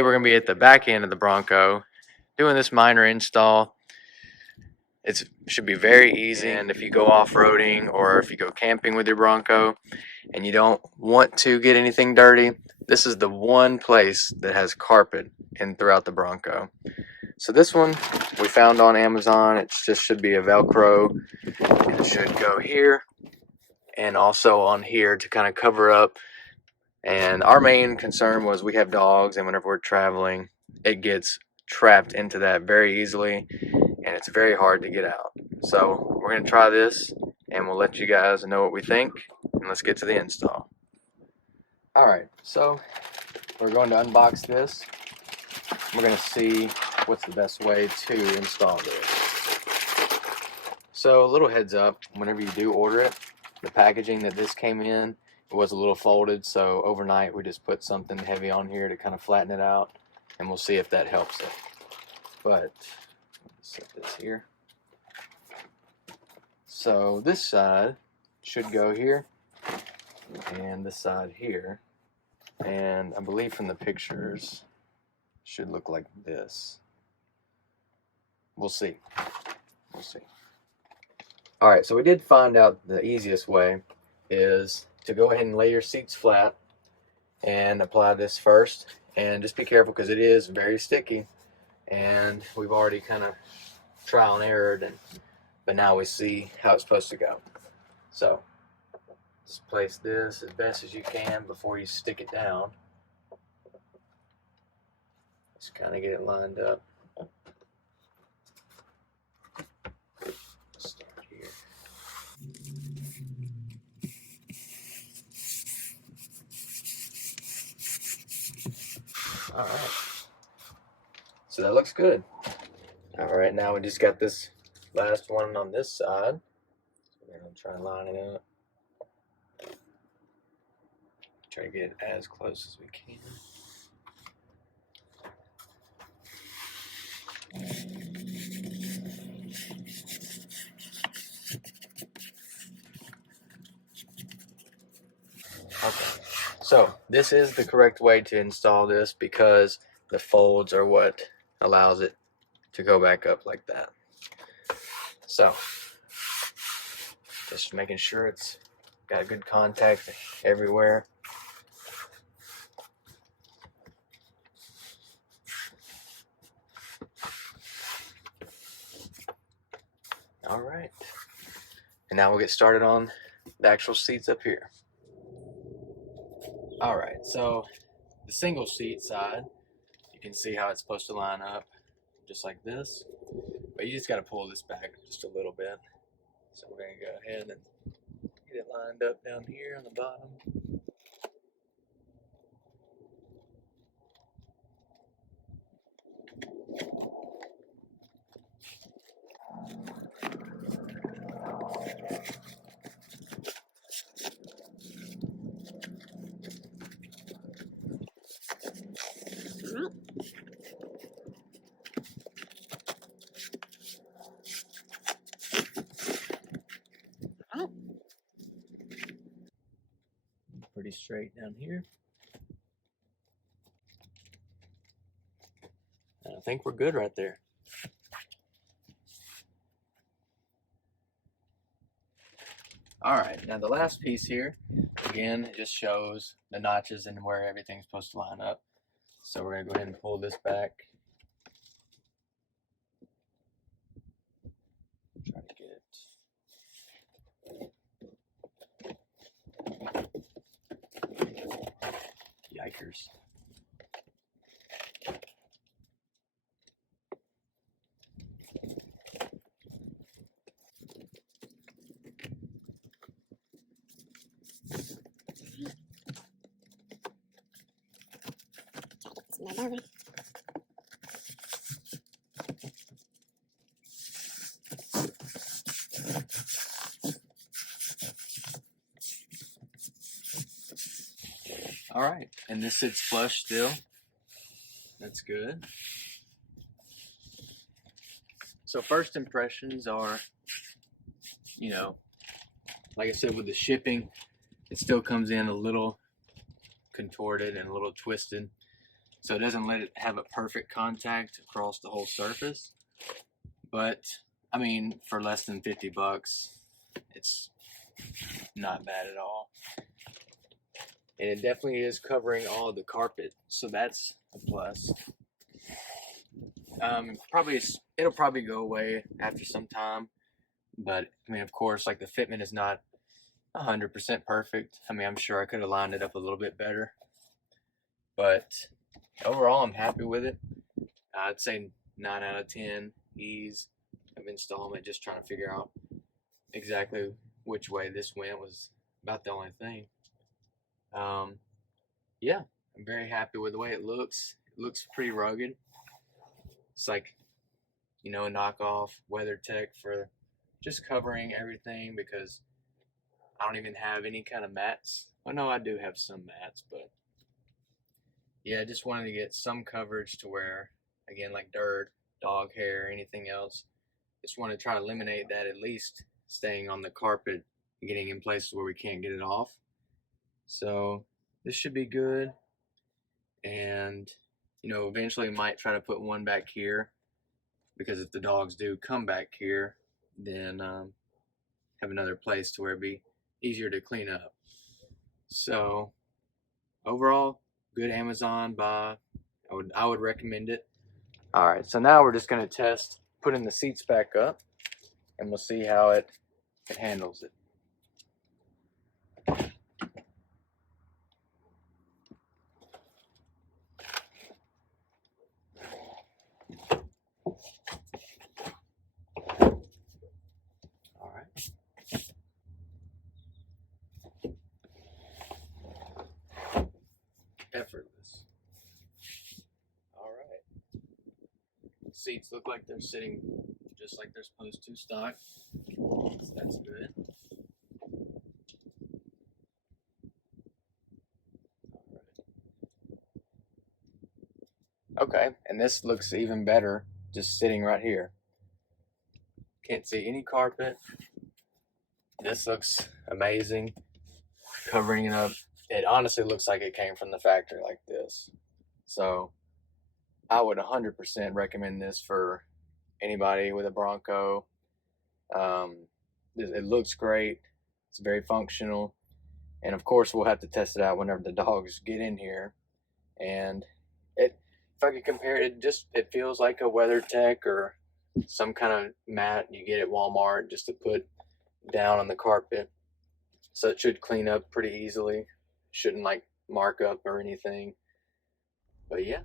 today we're going to be at the back end of the Bronco doing this minor install. It should be very easy, and if you go off-roading or if you go camping with your Bronco and you don't want to get anything dirty, this is the one place that has carpet in throughout the Bronco. So this one we found on Amazon. It just should be a Velcro. It should go here and also on here to kind of cover up. And our main concern was we have dogs, and whenever we're traveling, it gets trapped into that very easily, and it's very hard to get out. So we're going to try this, and we'll let you guys know what we think, and let's get to the install. Alright, so we're going to unbox this. We're going to see what's the best way to install this. So a little heads up, whenever you do order it, the packaging that this came in, it was a little folded, so overnight we just put something heavy on here to kind of flatten it out, and we'll see if that helps it. But let's set this here. So this side should go here, and this side here, and I believe from the pictures should look like this. We'll see. We'll see. Alright, so we did find out the easiest way is to go ahead and lay your seats flat and apply this first, and just be careful because it is very sticky, and we've already kind of trial and errored, but now we see how it's supposed to go. So just place this as best as you can before you stick it down. Just kind of get it lined up. Start here. Alright, so that looks good. Alright, now we just got this last one on this side. We're going to try and line it up. Try to get it as close as we can. Okay, so this is the correct way to install this because the folds are what allows it to go back up like that. So just making sure it's got good contact everywhere. All right, and now we'll get started on the actual seats up here. All right, so the single seat side, you can see how it's supposed to line up just like this, but you just got to pull this back just a little bit. So we're going to go ahead and get it lined up down here on the bottom. Pretty straight down here. And I think we're good right there. Alright, now the last piece here, again, it just shows the notches and where everything's supposed to line up. So we're going to go ahead and pull this back. Try to get it. Yikers. Alright, and this sits flush still. That's good. So first impressions are, like I said, with the shipping, it still comes in a little contorted and a little twisted. so it doesn't let it have a perfect contact across the whole surface. But I mean, for less than 50 bucks, it's not bad at all. And it definitely is covering all the carpet, so that's a plus. It'll probably go away after some time, but I mean, of course, like the fitment is not 100% perfect. I mean, I'm sure I could have lined it up a little bit better, but overall, I'm happy with it. I'd say 9 out of 10 ease of installment. Just trying to figure out exactly which way this went was about the only thing. Yeah, I'm very happy with the way it looks. It looks pretty rugged. It's like, a knockoff Weathertech for just covering everything, because I don't even have any kind of mats. Oh no, I do have some mats, but yeah, I just wanted to get some coverage to where, again, like dirt, dog hair, anything else, just want to try to eliminate that, at least staying on the carpet, getting in places where we can't get it off. So this should be good. And eventually I might try to put one back here, because if the dogs do come back here, then have another place to where it'd be easier to clean up. So overall, good Amazon buy. I would recommend it. All right, so now we're just going to test putting the seats back up, and we'll see how it handles it. All right. Effortless. All right. Seats look like they're sitting just like they're supposed to, stock. So that's good. Okay, and this looks even better just sitting right here. Can't see any carpet. This looks amazing. Covering it up. It honestly looks like it came from the factory like this. So I would 100% recommend this for anybody with a Bronco. It looks great. It's very functional. And of course, we'll have to test it out whenever the dogs get in here. And if I could compare it, it feels like a WeatherTech or some kind of mat you get at Walmart just to put down on the carpet. So it should clean up pretty easily. Shouldn't like mark up or anything. But yeah.